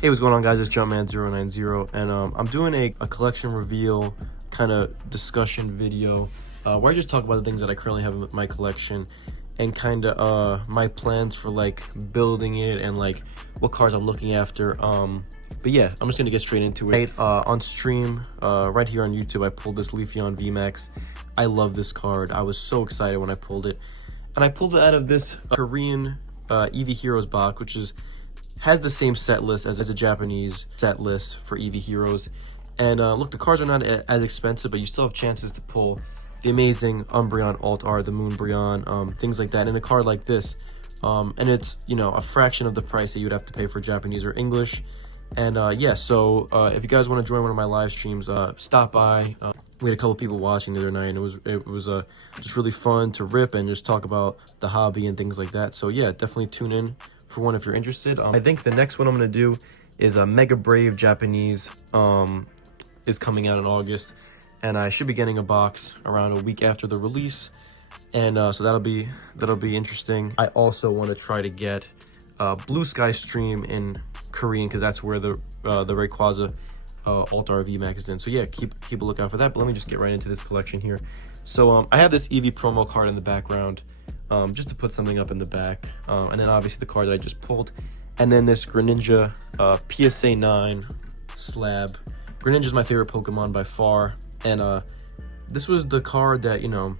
Hey, what's going on, guys? It's Jumpman090, and I'm doing a collection reveal kind of discussion video where I just talk about the things that I currently have in my collection and kind of my plans for like building it and like what cars I'm looking after. But yeah, I'm just gonna get straight into it. On stream, right here on YouTube, I pulled this Leafeon VMAX. I love this card. I was so excited when I pulled it, and I pulled it out of this Korean EV Heroes box, which has the same set list as a Japanese set list for EV Heroes. And look, the cards are not as expensive, but you still have chances to pull the amazing Umbreon Alt Art, the Moonbreon, things like that in a card like this. And it's, you know, a fraction of the price that you would have to pay for Japanese or English. And yeah, so if you guys want to join one of my live streams, stop by. We had a couple people watching the other night, and it was just really fun to rip and just talk about the hobby and things like that. So yeah, definitely tune in for one if you're interested. I think the next one I'm going to do is a Mega Brave Japanese is coming out in August, and I should be getting a box around a week after the release, and so that'll be interesting. I also want to try to get Blue Sky Stream in Korean, because that's where the Rayquaza Altar VMAX is in. So yeah, keep a lookout for that. But let me just get right into this collection here. So I have this EV promo card in the background, just to put something up in the back, and then obviously the card that I just pulled, and then this Greninja PSA 9 slab. Greninja is my favorite Pokemon by far, and this was the card that, you know,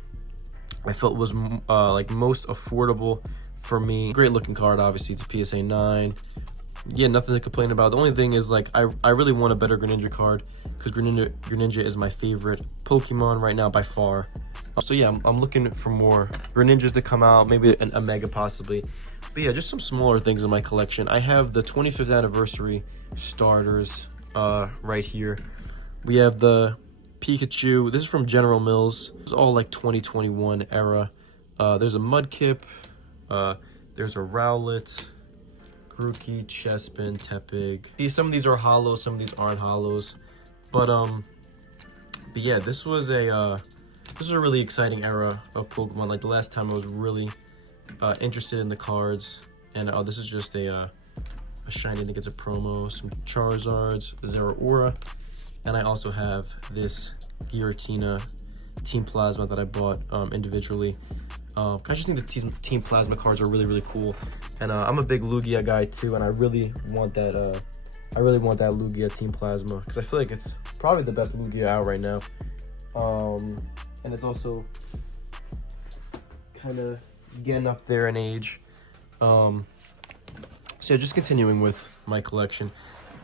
I felt was like most affordable for me. Great looking card, obviously. It's a PSA 9. Yeah, nothing to complain about. The only thing is, like, I really want a better Greninja card, because Greninja is my favorite Pokemon right now by far. So yeah, I'm looking for more Greninjas to come out, maybe a Mega possibly. But yeah, just some smaller things in my collection. I have the 25th anniversary starters right here. We have the Pikachu. This is from General Mills. It's all like 2021 era. There's a Mudkip. There's a Rowlet, Grookey, Chespin, Tepig. Some of these are hollows, some of these aren't hollows. But yeah, this was a really exciting era of Pokemon. Like the last time I was really interested in the cards. And this is just a shiny, I think it's a promo, some Charizards, Zeraora, and I also have this Giratina Team Plasma that I bought individually. I just think the Team Plasma cards are really cool, and I'm a big Lugia guy too, and I really want that Lugia Team Plasma, because I feel like it's probably the best Lugia out right now, and it's also kind of getting up there in age. So just continuing with my collection,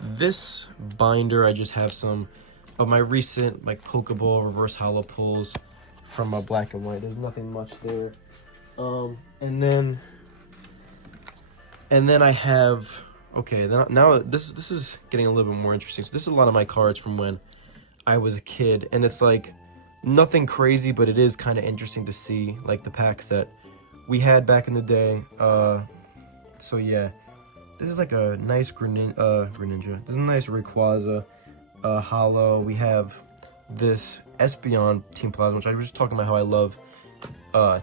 this binder, I just have some of my recent like Pokeball reverse hollow pulls from Black and White. There's nothing much there. And then I have, okay, now this is getting a little bit more interesting. So this is a lot of my cards from when I was a kid, and it's like nothing crazy, but it is kind of interesting to see like the packs that we had back in the day. So yeah, this is like a nice Greninja. This is a nice Rayquaza hollow. We have this Espeon Team Plasma, which I was just talking about how I love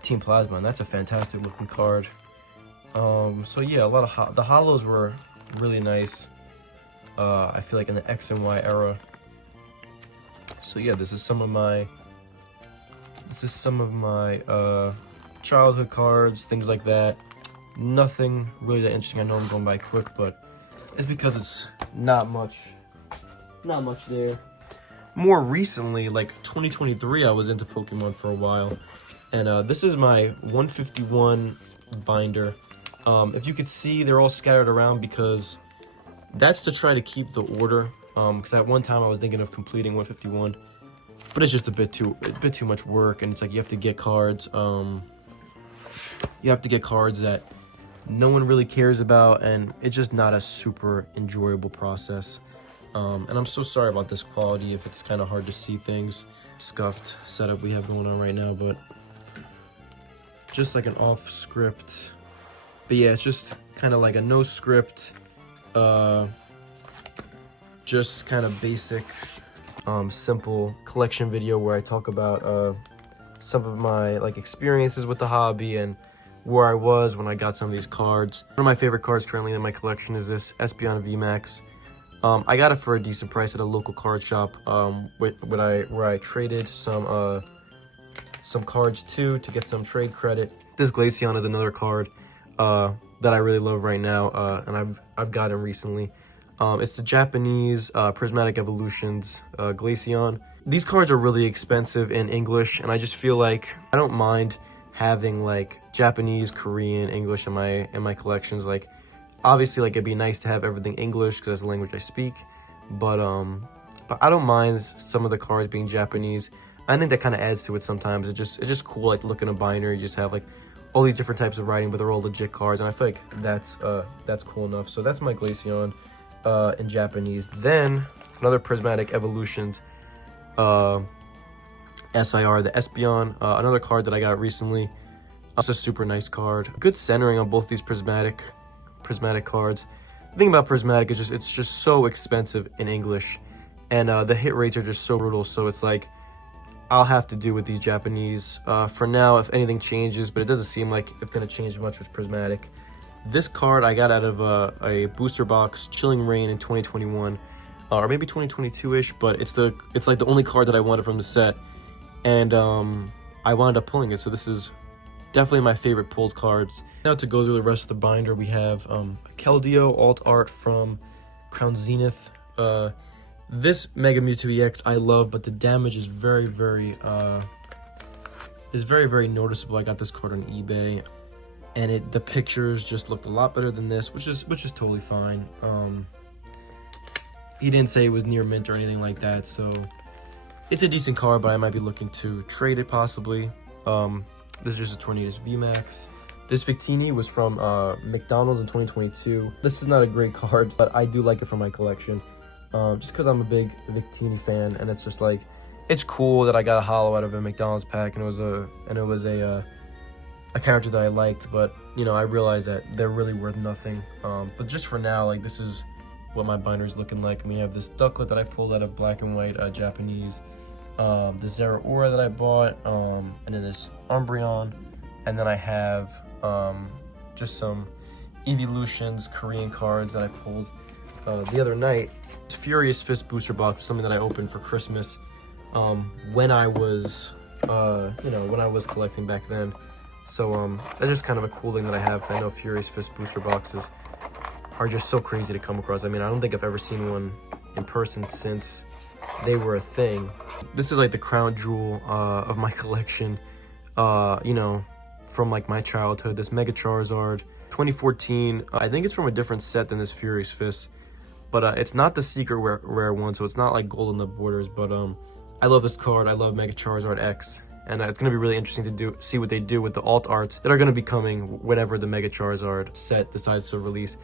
Team Plasma, and that's a fantastic looking card. So yeah, a lot of the hollows were really nice. I feel like in the X and Y era. So yeah, this is some of my childhood cards, things like that. Nothing really that interesting. I know I'm going by quick, but it's because it's not much there. More recently, like 2023, I was into Pokemon for a while, and this is my 151 binder. If you could see, they're all scattered around because that's to try to keep the order. Because at one time I was thinking of completing 151, but it's just a bit too much work, and it's like you have to get cards. You have to get cards that no one really cares about, and it's just not a super enjoyable process. And I'm so sorry about this quality if it's kind of hard to see things. Scuffed setup we have going on right now, but just like an off script. But yeah, it's just kind of like a no script, just kind of basic, simple collection video where I talk about some of my like experiences with the hobby and where I was when I got some of these cards. One of my favorite cards currently in my collection is this Espeon VMAX I got it for a decent price at a local card shop, where I traded some cards to get some trade credit. This Glaceon is another card that I really love right now, and I've gotten recently. It's the Japanese Prismatic Evolutions Glaceon. These cards are really expensive in English, and I just feel like I don't mind having like Japanese, Korean, English in my collections. Like, obviously, like, it'd be nice to have everything English because that's the language I speak, but I don't mind some of the cards being Japanese. I think that kind of adds to it sometimes. It's just cool, like, look in a binder, you just have like all these different types of writing, but they're all legit cards, and I feel like that's cool enough. So that's my Glaceon in Japanese. Then another Prismatic Evolutions SIR, the Espeon, another card that I got recently. It's a super nice card. Good centering on both these prismatic cards. The thing about prismatic is it's just so expensive in English, and the hit rates are just so brutal. So it's like, I'll have to do with these Japanese for now if anything changes, but it doesn't seem like it's going to change much with prismatic. This card I got out of a booster box, Chilling Reign, in 2021, or maybe 2022-ish, but it's like the only card that I wanted from the set, and I wound up pulling it. So this is definitely my favorite pulled cards. Now to go through the rest of the binder, we have Keldeo alt art from Crown Zenith. This Mega Mewtwo EX I love, but the damage is very, very noticeable. I got this card on eBay, and the pictures just looked a lot better than this, which is totally fine. He didn't say it was near mint or anything like that, so it's a decent card, but I might be looking to trade it possibly. This is just a Tornadus VMAX. This Victini was from McDonald's in 2022. This is not a great card, but I do like it for my collection. Just because I'm a big Victini fan, and it's just like, it's cool that I got a holo out of a McDonald's pack, and it was a character that I liked, but you know, I realized that they're really worth nothing. But just for now, like, this is what my binder is looking like. And we have this Ducklet that I pulled out of Black and White Japanese, the Zeraora that I bought, and then this Umbreon, and then I have just some Evolutions Korean cards that I pulled the other night. This Furious Fist booster box was something that I opened for Christmas when I was when I was collecting back then. So that's just kind of a cool thing that I have, because I know Furious Fist booster boxes are just so crazy to come across. I mean, I don't think I've ever seen one in person since they were a thing. This is like the crown jewel of my collection, you know, from like my childhood. This Mega Charizard 2014. I think it's from a different set than this Furious Fist, but it's not the secret rare one, so it's not like gold on the borders. But I love this card. I love Mega Charizard X, and it's going to be really interesting to see what they do with the alt arts that are going to be coming whenever the Mega Charizard set decides to release.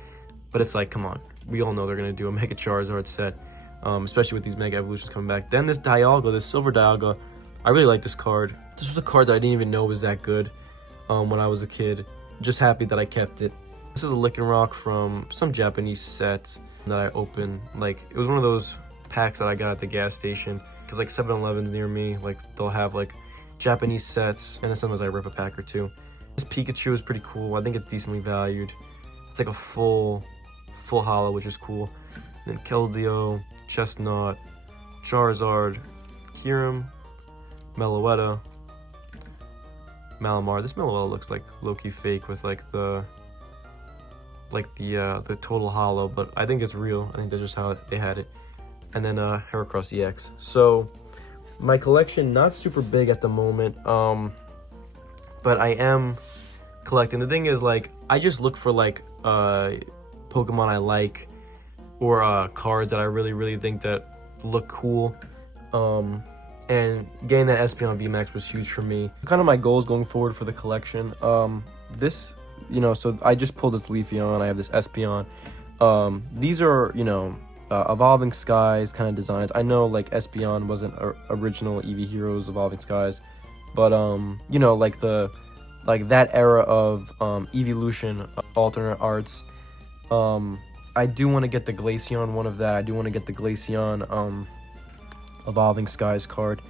But it's like, come on, we all know they're going to do a Mega Charizard set, especially with these Mega Evolutions coming back. Then this Dialga, this Silver Dialga, I really like this card. This was a card that I didn't even know was that good when I was a kid. Just happy that I kept it. This is a Lycanroc from some Japanese set that I opened. Like, it was one of those packs that I got at the gas station, because like 7-Elevens near me, like, they'll have like Japanese sets, and then sometimes I rip a pack or two. This Pikachu is pretty cool. I think it's decently valued. It's like a full holo, which is cool. Then Keldeo, Chestnut, Charizard, Kyurem, Meloetta, Malamar. This Meloetta looks like low-key fake with like the total holo, but I think it's real. I think that's just how they had it. And then Heracross EX. So my collection, not super big at the moment, but I am collecting. The thing is, like, I just look for like Pokemon I like, or cards that I really think that look cool, and getting that Espeon VMAX was huge for me. Kind of my goals going forward for the collection. This, you know, so I just pulled this Leafeon, I have this Espeon. These are, you know, Evolving Skies kind of designs. I know like Espeon wasn't original EV Heroes Evolving Skies, but you know, like that era of Evolution alternate arts. I do want to get the Glaceon one of that. I do want to get the Glaceon Evolving Skies card.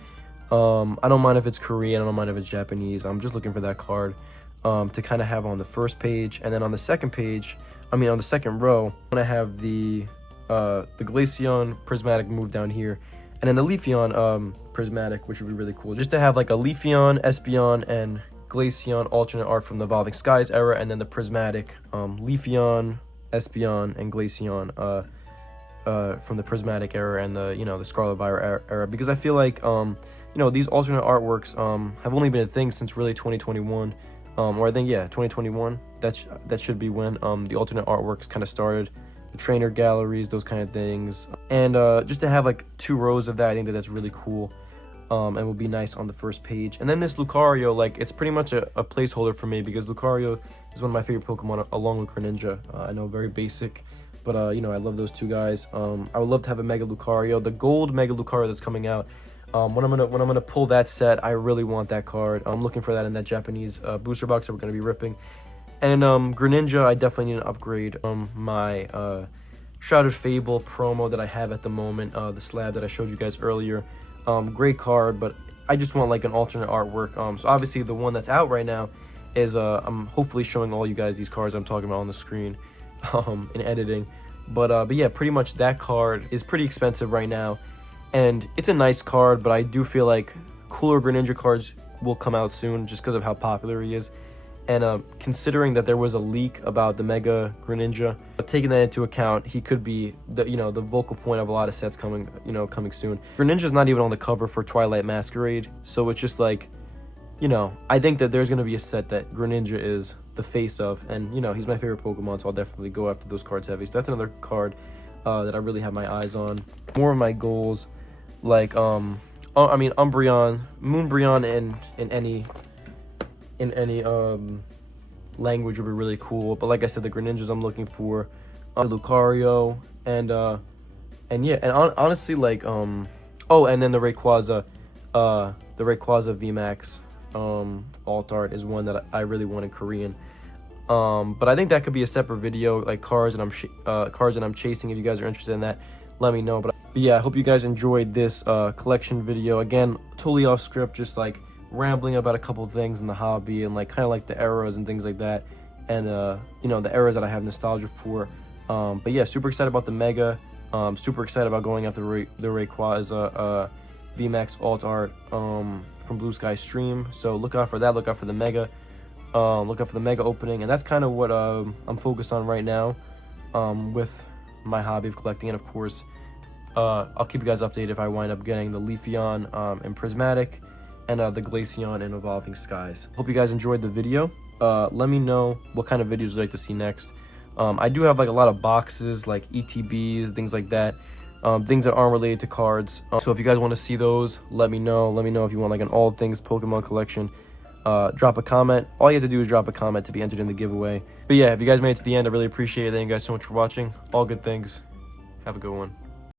I don't mind if it's Korean, I don't mind if it's Japanese. I'm just looking for that card to kind of have on the first page, and then on the second page, I mean on the second row, I want to have the the Glaceon prismatic move down here, and then the Leafeon prismatic, which would be really cool. Just to have like a Leafeon, Espeon, and Glaceon alternate art from the Evolving Skies era, and then the prismatic Leafeon, Espeon, and Glaceon from the prismatic era and the the Scarlet Violet era, because I feel like these alternate artworks have only been a thing since really 2021, or I think 2021. That should be when the alternate artworks kind of started, the trainer galleries, those kind of things, and just to have like 2 rows of that, I think that's really cool, and will be nice on the first page. And then this Lucario, like, it's pretty much a placeholder for me, because Lucario is one of my favorite Pokemon along with Greninja. I know, very basic, but I love those 2 guys. I would love to have a Mega Lucario, the gold Mega Lucario that's coming out. When I'm gonna pull that set, I really want that card. I'm looking for that in that Japanese booster box that we're gonna be ripping. And Greninja, I definitely need to upgrade my Shrouded Fable promo that I have at the moment, the slab that I showed you guys earlier. Great card, but I just want like an alternate artwork. So obviously the one that's out right now is I'm hopefully showing all you guys these cards I'm talking about on the screen in editing. But yeah, pretty much that card is pretty expensive right now, and it's a nice card, but I do feel like cooler Greninja cards will come out soon just because of how popular he is. And considering that there was a leak about the Mega Greninja, taking that into account, he could be the the vocal point of a lot of sets coming soon. Greninja's not even on the cover for Twilight Masquerade, so it's just like, I think that there's gonna be a set that Greninja is the face of, and he's my favorite Pokemon, so I'll definitely go after those cards heavy. So that's another card that I really have my eyes on. More of my goals, like Umbreon, Moonbreon in any language would be really cool. But like I said, the Greninjas I'm looking for, Lucario, and honestly, like oh, and then the Rayquaza VMAX alt art is one that I really want in Korean. But I think that could be a separate video, like cards that I'm chasing. If you guys are interested in that, let me know. But yeah, I hope you guys enjoyed this collection video. Again, totally off script, just like rambling about a couple of things in the hobby, and like kind of like the eras and things like that, and the eras that I have nostalgia for. But yeah, super excited about the Mega. Super excited about going after the Rayquaza VMAX alt art from Blue Sky Stream. So look out for that. Look out for the Mega. Look out for the Mega opening, and that's kind of what I'm focused on right now with my hobby of collecting. And of course, I'll keep you guys updated if I wind up getting the Leafeon and Prismatic, and the Glaceon and Evolving Skies. Hope you guys enjoyed the video. Let me know what kind of videos you'd like to see next. I do have like a lot of boxes, like ETBs, things like that, things that aren't related to cards. So if you guys want to see those, let me know. Let me know if you want like an all things Pokemon collection. Drop a comment. All you have to do is drop a comment to be entered in the giveaway. But yeah, if you guys made it to the end, I really appreciate it. Thank you guys so much for watching. All good things. Have a good one.